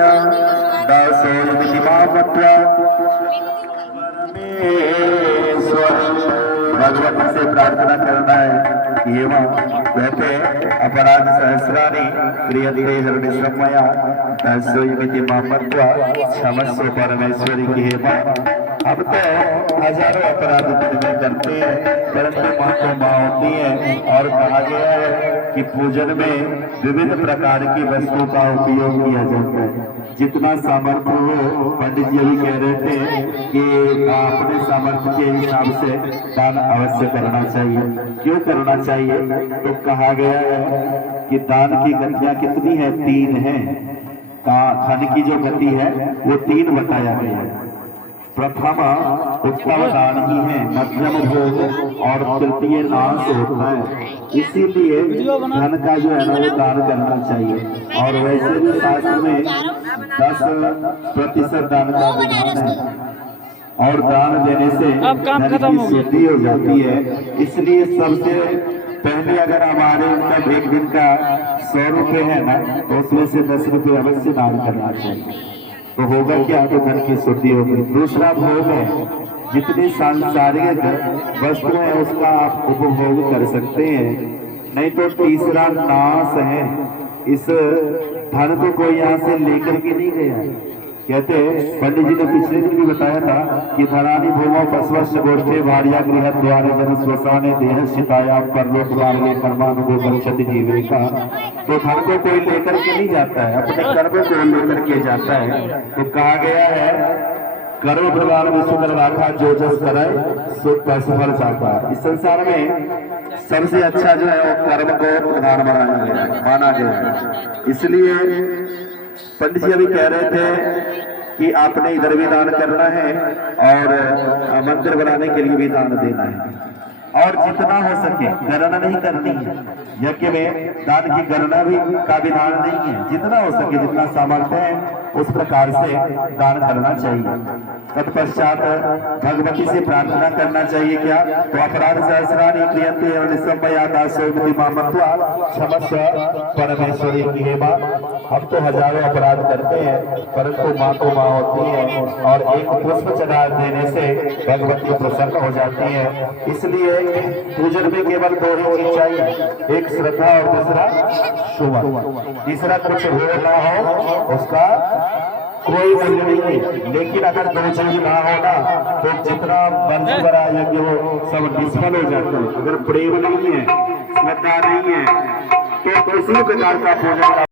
समय दासोऽयमिति मां मत्वा भगवती से प्रार्थना करना है कि हे मां कहते अपराध सहस्राणि क्रियन्ते हृदयसमया दासोऽयमिति मां मत्वा क्षमस्व परमेश्वरी की हे मां। अब तो हजारों अपराध दिन में करते हैं परंतु मां तो मां होती है और कहा गया है कि पूजन में विभिन्न प्रकार की वस्तु का उपयोग किया जाता है। जितना सामर्थ्य हो, पंडित जी भी कह रहे थे कि अपने सामर्थ्य के हिसाब से दान अवश्य करना चाहिए। क्यों करना चाहिए? तो कहा गया है कि दान की गतियां कितनी है? 3 है। धन की जो गति है वो 3 बताया गया है। प्रथम उत्तम दान ही है, मध्यम भोग और तृतीय नाश होता है। इसीलिए धन का जो है ना वो दान करना चाहिए। और वैसे भी शास्त्र में 10% दान का विधान है और दान देने से धन की शुद्धि हो जाती है। इसलिए सबसे पहले अगर हमारे मतलब एक दिन का 100 रुपये है ना तो उसमें से 10 रुपये अवश्य दान करना चाहिए। तो होगा क्या? तो धन की शुद्धि होगी। दूसरा भोग है, जितनी सांसारिक वस्तु है उसका आप उपभोग कर सकते हैं। नहीं तो तीसरा नाश है। इस धन को कोई यहाँ से लेकर के नहीं गया। कहते पंडित जी ने पिछले दिन भी बताया था कि धनानि भूमौ पशवस्य गोष्ठे भार्या गृह द्वारे जन श्वसाने देह शिताया परलोक द्वारे कर्मानुगो गच्छति जीविका। तो धन को कोई लेकर के नहीं जाता है, अपने कर्म को लेकर के जाता है। तो कहा गया है करो भगवान विश्व राखा जो जस करे सो सफल जाता। इस संसार में सबसे अच्छा जो है वो कर्म को प्रधान माना गया है। इसलिए पंडित जी अभी कह रहे थे कि आपने इधर भी दान करना है और मंदिर बनाने के लिए भी दान देना है और जितना हो सके गणना नहीं करनी है। यज्ञ में दान की गणना भी का विधान नहीं है। जितना हो सके, जितना सामर्थ्य है उस प्रकार से दान करना चाहिए। तत्पश्चात भगवती से प्रार्थना करना चाहिए। क्या? तो अपराध सहस्राणि क्रियन्ते हृदयसमया दासोऽयमिति मां मत्वा क्षमस्व परमेश्वरी की हे मां। हम तो हजारों अपराध करते हैं परंतु मां तो मां होती है और एक पुष्प चढ़ा देने से भगवती प्रसन्न हो जाती है। इसलिए पूजन में केवल 2 ही चीज चाहिए, एक श्रद्धा और दूसरा सुमन। तीसरा कुछ हो ना हो उसका कोई मूल्य नहीं है। लेकिन अगर 2 चीज ना होना तो जितना मर्जी बड़ा यज्ञ हो सब निष्फल हो जाता है। अगर प्रेम नहीं है, श्रद्धा नहीं है तो किसी प्रकार का पूजन